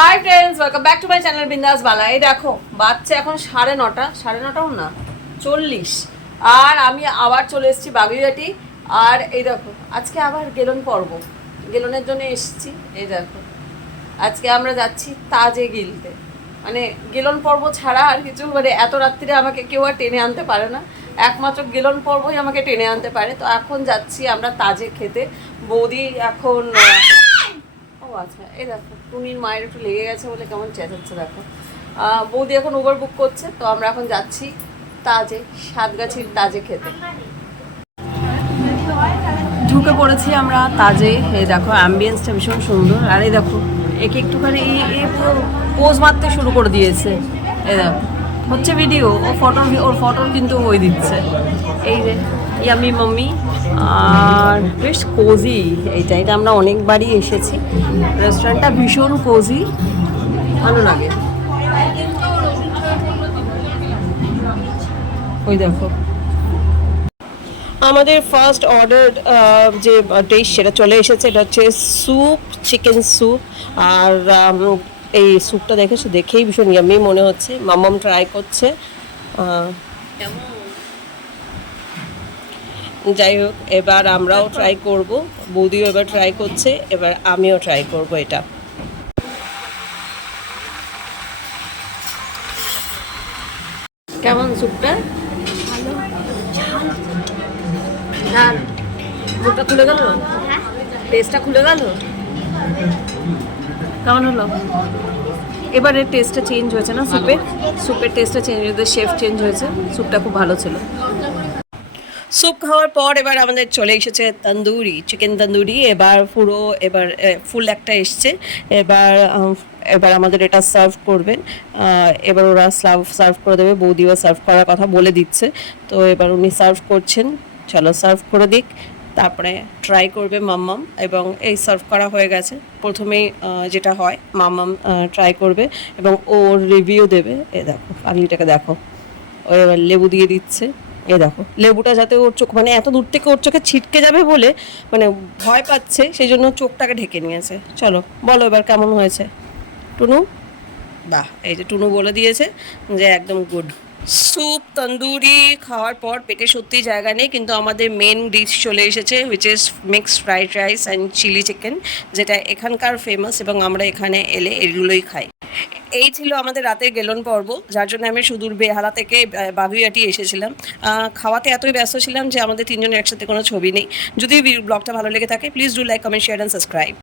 Hi friends welcome back to my channel Bindaas Bala এই দেখো, বাচ্চা এখন সাড়ে নটা, সাড়ে নটাও না, চল্লিশ। আর আমি আবার চলে এসেছি বাগুইয়াটি আর এই দেখো, আজকে আবার গেলন পর্ব। গেলনের জন্য এসেছি, এই দেখো। আজকে আমরা যাচ্ছি তাজে গিলতে। মানে গেলন পর্ব ছাড়া আর কিছু মানে এত রাত্রিরে আমাকে কেউ আর টেনে আনতে পারে না। একমাত্র গেলন পর্বই আমাকে টেনে আনতে পারে। তো এখন যাচ্ছি আমরা তাজে খেতে। বৌদি এখন আচ্ছা এই দেখো, টুনির মায়ের একটু লেগে গেছে বলে কেমন চেঁচাচ্ছে দেখো। বৌদি এখন উবার বুক করছে, তো আমরা এখন যাচ্ছি তাজে, সাতগাছির তাজে খেতে। ঢুকে পড়েছি আমরা তাজে, এই দেখো অ্যাম্বিয়েন্সটা ভীষণ সুন্দর। আর এই দেখো, একে একটুখানি এ পুরো পোজ মারতে শুরু করে দিয়েছে। এই দেখো, হচ্ছে ভিডিও ও ফটো ওর ফটো কিন্তু ওই দিচ্ছে। এই যে, ইয়ামি মাম্মি আর বেশ কোজি এইটা এটা আমরা অনেকবারই এসেছি। রেস্টুরেন্টটা ভীষণ কোজি ভালো লাগে। ওই দেখো। আমাদের ফার্স্ট অর্ডার যে ডিশ সেটা চলে এসেছে, এটা হচ্ছে স্যুপ চিকেন স্যুপ আর এই স্যুপটা দেখেছ? দেখেই ভীষণ ইয়ামি মনে হচ্ছে। মামাম ট্রাই করছে। যাই হোক এবার আমরাও ট্রাই করব। বৌদিও এবার ট্রাই করছে এবার আমিও ট্রাই করব এটা। কেমন স্যুপটা? মুখটা খুলে গেল? টেস্টটা খুলে গেল? কেমন হলো? এবারে টেস্টটা চেঞ্জ হয়েছে না স্যুপের স্যুপের টেস্টটা চেঞ্জ হয়েছে শেফ চেঞ্জ হয়েছে স্যুপটা খুব ভালো ছিল। স্যুপ খাওয়ার পর এবার আমাদের চলে এসেছে তন্দুরি চিকেন তন্দুরি। এবার পুরো, এবার ফুল একটা এসছে। এবার এবার আমাদের এটা সার্ভ করবেন। এবার ওরা সার্ভ সার্ভ করে দেবে। বৌদিও সার্ভ করার কথা বলে দিচ্ছে। তো এবার উনি সার্ভ করছেন। চলো সার্ভ করে দিক। তারপরে ট্রাই করবে মাম্মাম এবং এই সার্ভ করা হয়ে গেছে। প্রথমেই যেটা হয়, মাম্মাম ট্রাই করবে এবং ওর রিভিউ দেবে। এ, দেখো পাগলিটাকে দেখো। ও এবার লেবু দিয়ে দিচ্ছে। এ দেখো, লেবুটা যাতে ওর চোখ মানে এত দূর থেকে ওর চোখে ছিটকে যাবে বলে মানে ভয় পাচ্ছে, সেই জন্য চোখটাকে ঢেকে নিয়েছে। চলো, বলো এবার কেমন হয়েছে। টুনু? বাহ, এই যে টুনু বলে দিয়েছে যে একদম গুড স্যুপ তন্দুরি খাওয়ার পর পেটে সত্যি জায়গা নেই, কিন্তু আমাদের মেন ডিশ চলে এসেছে which is mixed fried rice and chilli chicken যেটা এখানকার ফেমাস এবং আমরা এখানে এলে এগুলোই খাই। এই ছিল আমাদের রাতের গেলন পর্ব, যার জন্য আমি সুদূর বেহালা থেকে বাগুইয়াটি এসেছিলাম। খাওয়াতে এতই ব্যস্ত ছিলাম যে আমাদের তিনজনের একসাথে কোনো ছবি নেই। যদি ব্লগটা ভালো লেগে থাকে please do like comment share and subscribe